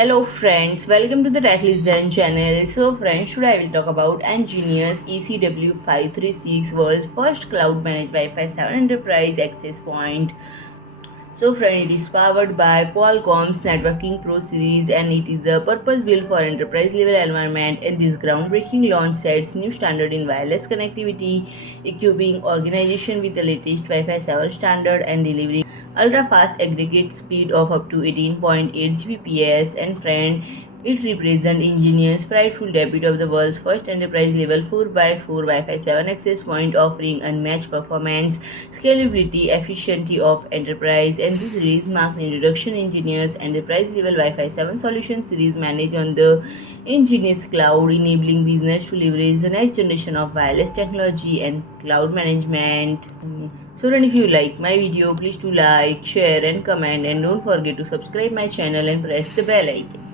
Hello friends, welcome to the Tech Listen channel. So friends, today I will talk about EnGenius ECW536, world's first cloud managed Wi-Fi 7 enterprise access point. So friend, it is powered by Qualcomm's Networking Pro series and it is a purpose built for enterprise level environment, and this groundbreaking launch sets new standard in wireless connectivity, equipping organization with the latest Wi-Fi 7 standard and delivering ultra-fast aggregate speed of up to 18.8 Gbps. And friend, it represents EnGenius' prideful debut of the world's first enterprise level 4x4 Wi-Fi 7 access point, offering unmatched performance, scalability, efficiency of enterprise. And this release marks the introduction of EnGenius Enterprise Level Wi-Fi 7 Solution series managed on the EnGenius Cloud, enabling business to leverage the next generation of wireless technology and cloud management. So then if you like my video, please do like, share and comment, and don't forget to subscribe my channel and press the bell icon.